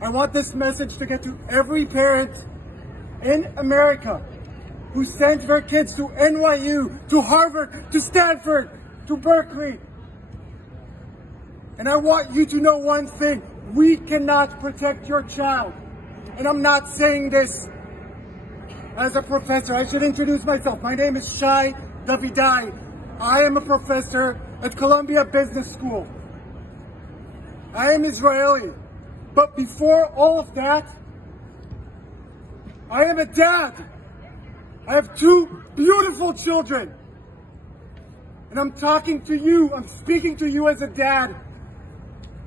I want this message to get to every parent in America who sends their kids to NYU, to Harvard, to Stanford, to Berkeley. And I want you to know one thing: we cannot protect your child. And I'm not saying this as a professor. I should introduce myself. My name is Shai Davidai. I am a professor at Columbia Business School. I am Israeli. But before all of that, I am a dad. I have 2 beautiful children. And I'm talking to you, I'm speaking to you as a dad.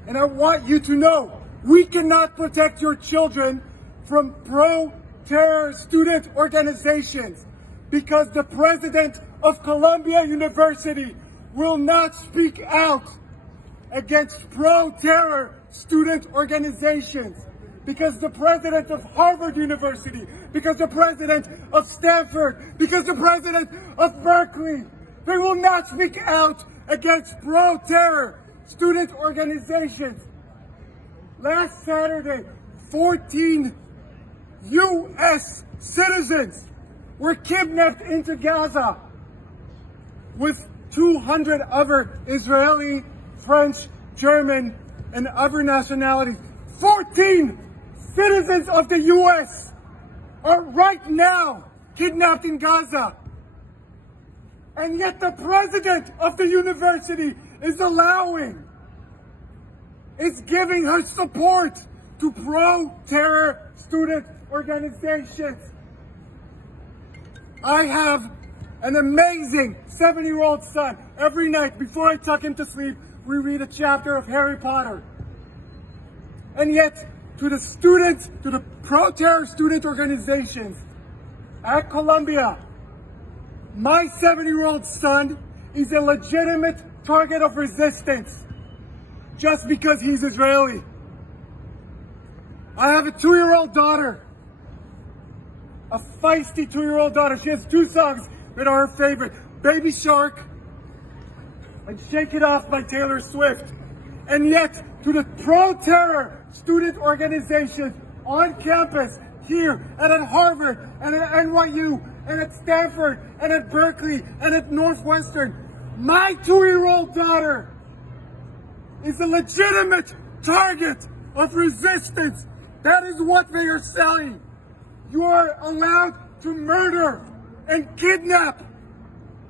And I want you to know, we cannot protect your children from pro-terror student organizations because the president of Columbia University will not speak out against pro-terror student organizations, because the president of Harvard University, because the president of Stanford, because the president of Berkeley, they will not speak out against pro-terror student organizations. Last Saturday, 14 U.S. citizens were kidnapped into Gaza with 200 other Israeli, French, German, and other nationalities. 14 citizens of the U.S. are right now kidnapped in Gaza. And yet the president of the university is giving her support to pro-terror student organizations. I have an amazing 7-year-old son. Every night before I tuck him to sleep, we read a chapter of Harry Potter. And yet, to the students, to the pro-terror student organizations at Columbia, my 7-year-old son is a legitimate target of resistance just because he's Israeli. I have a 2-year-old daughter, a feisty 2-year-old daughter. She has 2 songs that are her favorite: Baby Shark and Shake It Off by Taylor Swift. And yet, to the pro-terror student organizations on campus, here and at Harvard and at NYU and at Stanford and at Berkeley and at Northwestern, my 2-year-old daughter is a legitimate target of resistance. That is what they are selling. You are allowed to murder and kidnap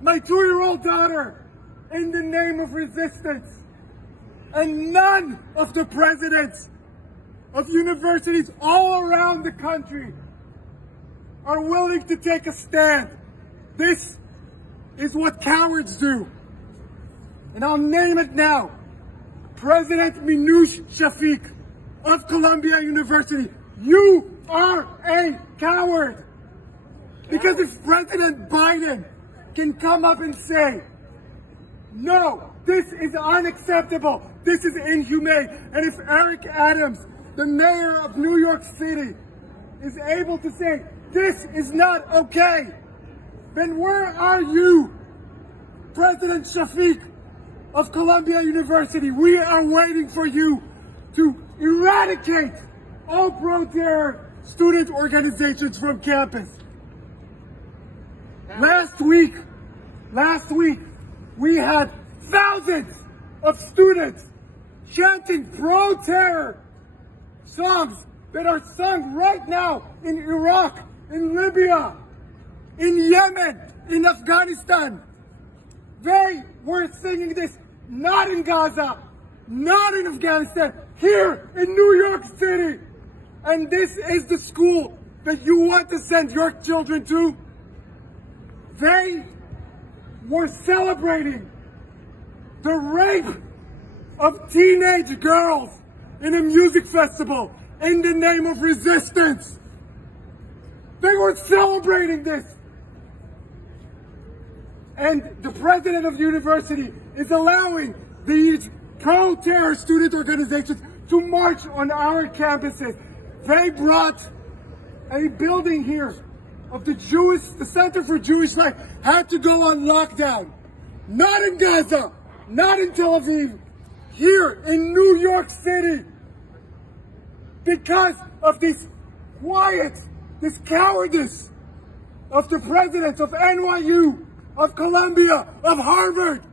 my 2-year-old daughter in the name of resistance. And none of the presidents of universities all around the country are willing to take a stand. This is what cowards do. And I'll name it now. President Minouche Shafik of Columbia University, you are a coward. Because if President Biden can come up and say, no, this is unacceptable, this is inhumane, and if Eric Adams, the mayor of New York City, is able to say, this is not okay, then where are you, President Shafik of Columbia University? We are waiting for you to eradicate all pro-terror student organizations from campus. Last week, we had thousands of students chanting pro-terror songs that are sung right now in Iraq, in Libya, in Yemen, in Afghanistan. They were singing this not in Gaza, not in Afghanistan, here in New York City. And this is the school that you want to send your children to? They were celebrating the rape of teenage girls in a music festival in the name of resistance. They were celebrating this. And the president of the university is allowing these pro-terror student organizations to march on our campuses. They brought a building here of the Center for Jewish Life had to go on lockdown. Not in Gaza, not in Tel Aviv, here in New York City. because of this cowardice of the presidents of NYU, of Columbia, of Harvard,